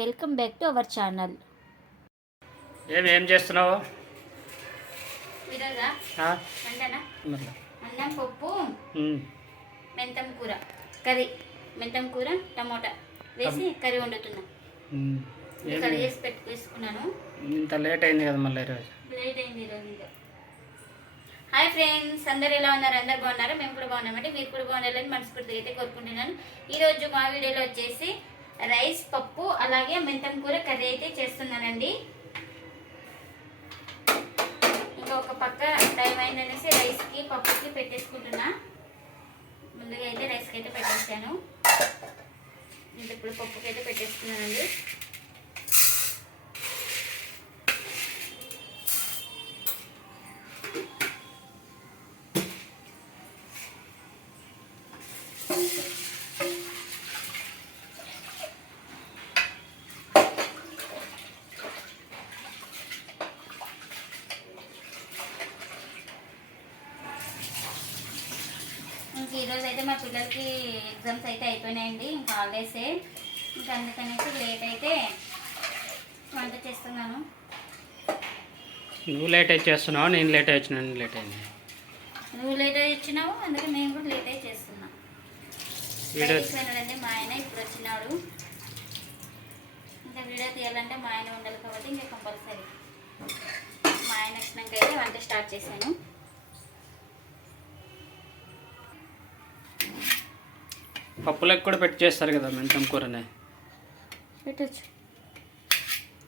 Welcome back to our channel. ఏమి ఏం చేస్తున్నావు. అన్నం పప్పు. మెంతం కూర. కర్రీ. మెంతం కూర టమోటా. వేసి కర్రీ వండుతున్నా. కర్రీ చేసి పెట్టి వేసుకున్నాను. ఇంత లేట్ అయింది కదా మళ్ళీ ఈరోజు. లేట్ అయింది ఈరోజు హాయ్ ఫ్రెండ్స్ అందరు ఎలా ఉన్నారు? అందరు బాగున్నారు? మేము కూడా బాగున్నామంటే మీరు కూడా బాగుండాలని మనస్ఫూర్తిగా అయితే కోరుకుంటున్నాను. ఈరోజు మా వీడియోలో వచ్చేసి రైస్ పప్పు అలాగే మెంతం కూర కర్రీ అయితే చేస్తున్నానండి. ఇంకా ఒక పక్క టైం అయిందనేసి రైస్కి పప్పుకి పెట్టేసుకుంటున్నా. ముందుగా అయితే రైస్కి అయితే పెట్టేసాను. ఇంకా ఇప్పుడు పప్పుకి అయితే పెట్టేసుకున్నానండి. ఈరోజు అయితే మా పిల్లలకి ఎగ్జామ్స్ అయితే అయిపోయినాయండి ఇంకా హాలిడేసే ఇంకా అందుకనేసి లేట్ అయితే వంట చేస్తున్నాను. నువ్వు లేట్ అయి చేస్తున్నావు? నేను లేట్ వచ్చిన? లేట్ అయింది. నువ్వు లేట్ వచ్చినావు? అందుకే నేను కూడా లేట్ అయి చేస్తున్నా. మా ఆయన ఇప్పుడు వచ్చినాడు. ఇంకా వీడియో తీయాలంటే మా ఆయన ఉండాలి కాబట్టి ఇంకా కంపల్సరీ. మా ఆయన వచ్చినాక అయితే వంట స్టార్ట్ చేశాను. పప్పులకు కూడా పెట్టి చేస్తారు కదా మెంతం కూరనే. పెట్టచ్చు.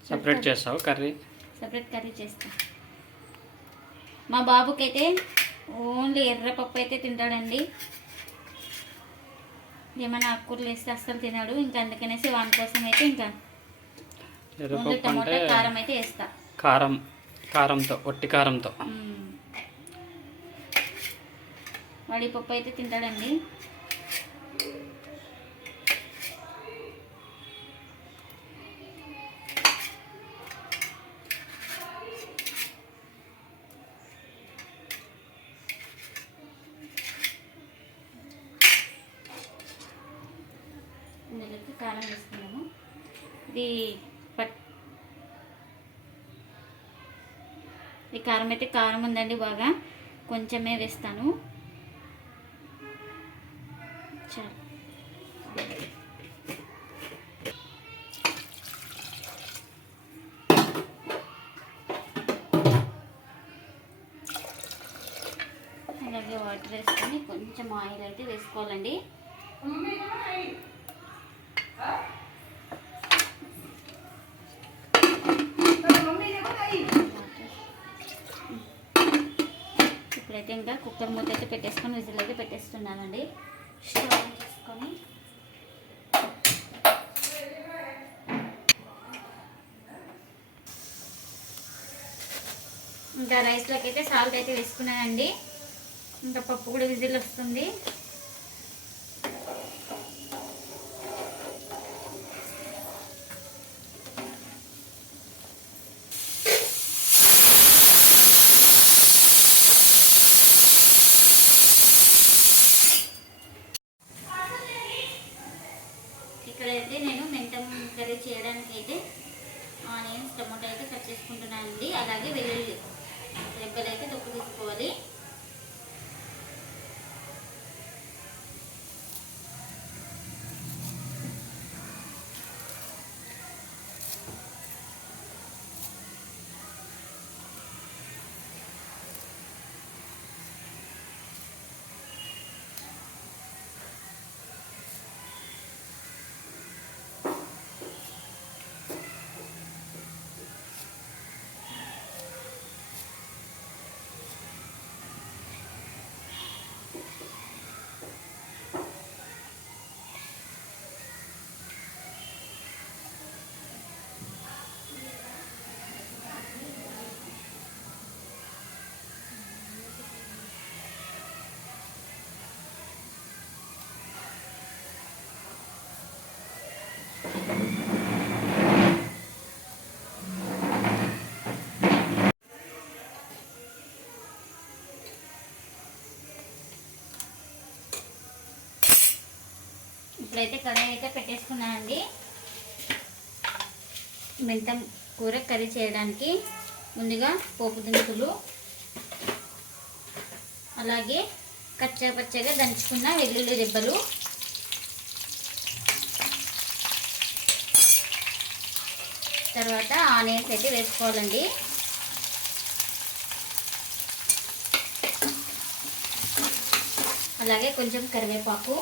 సపరేట్ చేస్తావు కర్రీ? సపరేట్ కర్రీ చేస్తా. మా బాబుకైతే ఓన్లీ ఎర్ర పప్పు అయితే తింటాడండి. ఏమైనా ఆకుకూరలు వేస్తే అస్సలు తినాడు. ఇంకా అందుకనేసి వాని కోసం అయితే ఇంకా ఎర్రపప్పు టమోటా కారం అయితే వేస్తా. కారం కారంతో ఒట్టి కారంతో. మ్మ్. వాడి పప్పు అయితే తింటాడండి ఇందులోకి కారం వేసుకున్నాము ఇది ఈ కారం అయితే కారం ఉందండి బాగా. కొంచెమే వేస్తాను. చాలు. అలాగే వాటర్ వేసుకొని కొంచెం ఆయిల్ అయితే వేసుకోవాలండి. ఇప్పుడైతే ఇంకా కుక్కర్ మూత అయితే పెట్టేసుకొని విజిల్ అయితే పెట్టేస్తున్నానండి. స్టవ్ ఆన్ చేసుకొని ఇంకా రైస్లోకి అయితే సాల్ట్ అయితే వేసుకున్నానండి. ఇంకా పప్పు కూడా విజిల్ వస్తుంది ఇక్కడైతే నేను మెంతం కర్రీ చేయడానికి అయితే ఆనియన్స్ టమాటో అయితే కట్ చేసుకుంటున్నాను అండి అలాగే వెల్లుల్లి రెబ్బలు అయితే తొక్కు తీసుకోవాలి ఇప్పుడైతే కడాయి అయితే పెట్టేసుకున్నా అండి. మెంతం కూర కర్రీ చేయడానికి ముందుగా పోపు దినుసులు అలాగే కచ్చా పచ్చగా దంచుకున్న వెల్లుల్లి రెబ్బలు తర్వాత ఆనియన్స్ అయితే వేసుకోవాలండి. అలాగే కొంచెం కరివేపాకు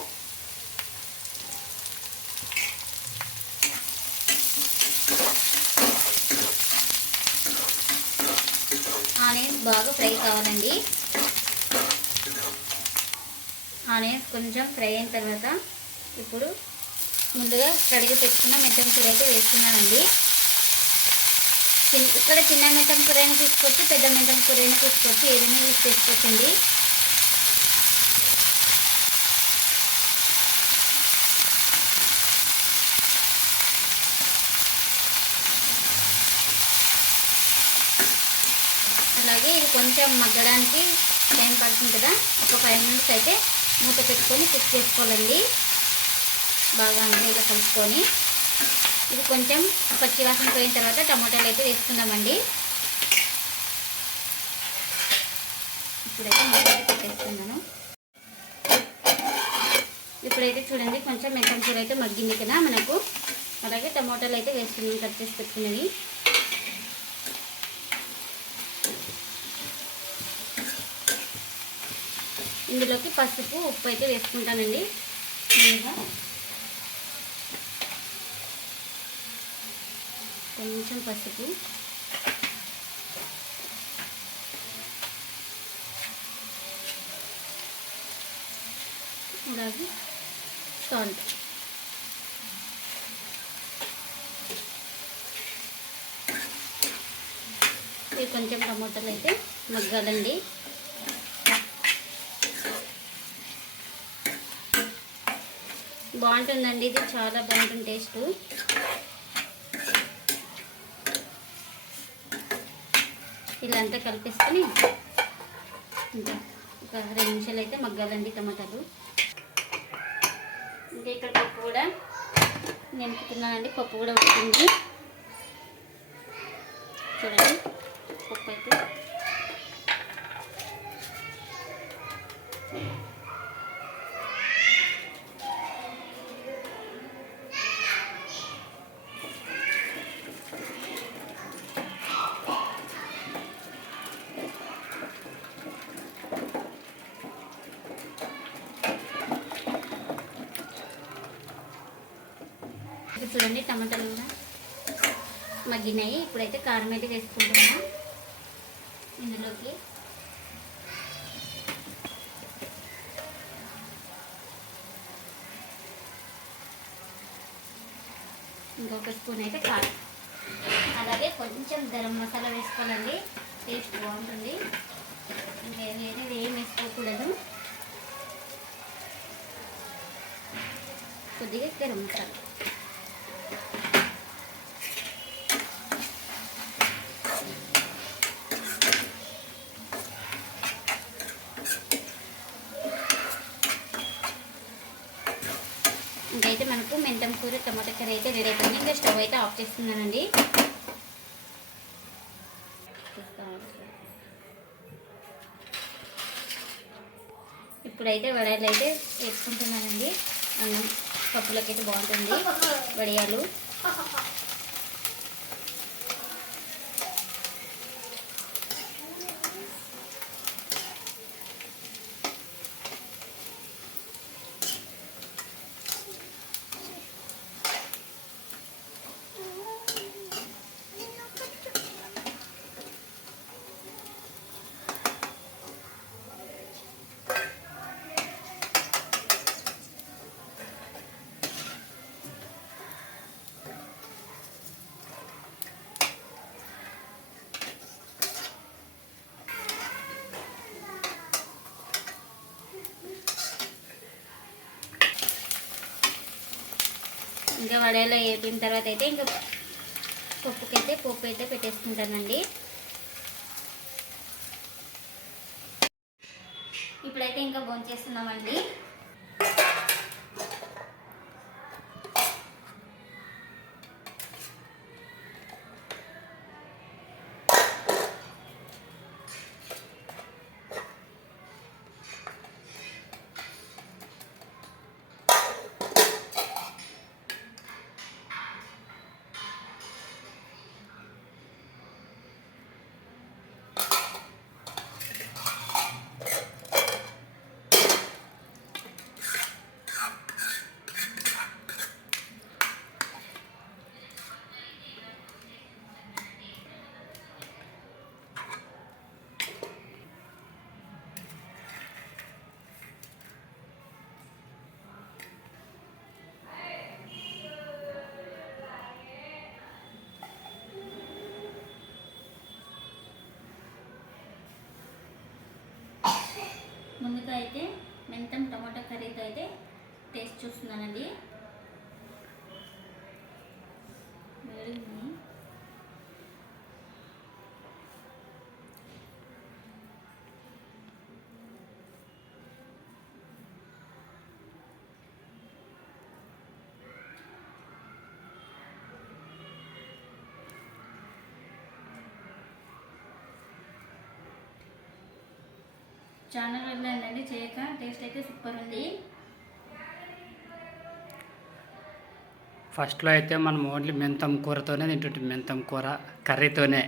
ఆనియన్స్ బాగా ఫ్రై కావాలండి. ఆనియన్స్ కొంచెం ఫ్రై అయిన తర్వాత ఇప్పుడు ముందుగా కడిగి పెట్టుకున్న మెంతం కూర అయితే వేస్తున్నానండి. ఇక్కడ చిన్న మెంతం కూరని తీసుకొచ్చి తీసుకోవచ్చు పెద్ద మెంతం కూరని తీసుకొచ్చి తీసుకోవచ్చు ఏదైనా యూజ్ చేసుకోవచ్చండి అలాగే ఇది కొంచెం మగ్గడానికి టైం పడుతుంది కదా? ఒక ఫైవ్ మినిట్స్ అయితే మూత పెట్టుకొని కుక్ చేసుకోవాలండి. బాగా అంతా ఇలా కలుపుకొని. ఇది కొంచెం పచ్చి వాసన పోయిన తర్వాత టమాటాలు అయితే వేసుకుందామండి. ఇప్పుడైతే మూత పెట్టేస్తున్నాను. ఇప్పుడైతే చూడండి కొంచెం మెంతం కూర అయితే మగ్గింది కదా మనకు. అలాగే టమాటాలు అయితే వేస్తున్నాం కట్ చేసి పెట్టుకున్నవి. ఇందులోకి పసుపు ఉప్పు అయితే వేసుకుంటానండి. కొంచెం పసుపు. అలాగే సాల్ట్. కొంచెం టమాటాలు అయితే మగ్గాలండి. బాగుంటుందండి ఇది చాలా బాగుంటుంది టేస్ట్. ఇలా అంతా కలిపేసుకొని ఇంకా ఒక రెండు నిమిషాలు అయితే మగ్గాలండి టమాటాలు. ఇంకా ఇక్కడ పప్పు కూడా నింపుతున్నానండి పప్పు కూడా ఉడికింది. చూడండి పప్పు అయితే చూడండి టమాటాలు కూడా మగ్గినాయి. ఇప్పుడైతే కారం అయితే వేసుకుంటున్నాం. ఇందులోకి ఇంకొక స్పూన్ అయితే కారం. అలాగే కొంచెం గరం మసాలా వేసుకోవాలండి. టేస్ట్ బాగుంటుంది. ఇంకా వేరే ఏం వేసుకోకూడదు. కొద్దిగా గరం మసాలా ఇంకైతే మనకు మెంతం కూర టమాటా కర్రీ అయితే రెడీ అయిపోయింది ఇంకా స్టవ్ అయితే ఆఫ్ చేస్తున్నానండి. ఇప్పుడైతే వడియాలు అయితే వేసుకుంటున్నానండి. అన్నం పప్పులకైతే బాగుంటుంది. వడియాలు. ఇంకా వడియాలో వేపిన తర్వాత అయితే ఇంకా పప్పుకైతే పప్పు అయితే పెట్టేసుకుంటానండి. ఇప్పుడైతే ఇంకా భోంచేస్తున్నామండి. ముందుగా అయితే మెంతం టమాటా కర్రీతో అయితే టేస్ట్ చూస్తున్నానండి. చాలా రోజులు అయిందండి చేయక. టేస్ట్ అయితే సూపర్ ఉంది. ఫస్ట్లో అయితే మనం ఓన్లీ మెంతం కూరతోనే తింటుంటాం. మెంతం కూర కర్రీతోనే.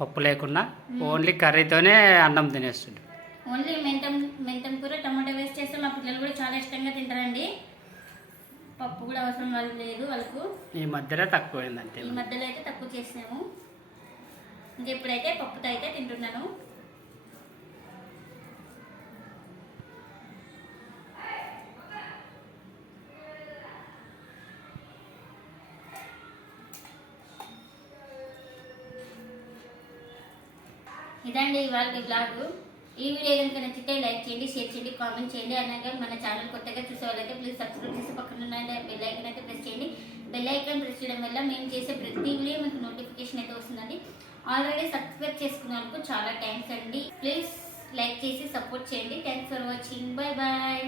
పప్పు లేకుండా ఓన్లీ కర్రీతోనే అన్నం తినేస్తుంటాం. ఓన్లీ మెంతం మెంతం కూర టమాటా వేస్ట్ చేస్తే మా పిల్లలు కూడా చాలా ఇష్టంగా తింటారండి. పప్పు కూడా అవసరం వాళ్ళు లేదు వాళ్ళకు. ఈ మధ్యలో తక్కువైంది అంతే ఈ మధ్యలో అయితే తక్కువ చేసాము. ఇంకా ఇప్పుడైతే పప్పుతో అయితే తింటున్నాను. ఇదండి ఇవాళ బ్లాగ్ ఈ వీడియో కనుక నచ్చితే లైక్ చేయండి షేర్ చేయండి కామెంట్ చేయండి. అలాగే మన ఛానల్ కొత్తగా చూసే వాళ్ళైతే ప్లీజ్ సబ్స్క్రైబ్ చేసి పక్కన ఉన్న బెల్ ఐకన్ అయితే ప్రెస్ చేయండి. బెల్ ఐకన్ ప్రెస్ చేయడం వల్ల మేము చేసే ప్రతి వీడియో మీకు నోటిఫికేషన్ అయితే వస్తుందండి. ఆల్రెడీ సబ్స్క్రైబ్ చేసుకున్న వరకు చాలా థ్యాంక్స్ అండి. ప్లీజ్ లైక్ చేసి సపోర్ట్ చేయండి. Thanks for watching bye bye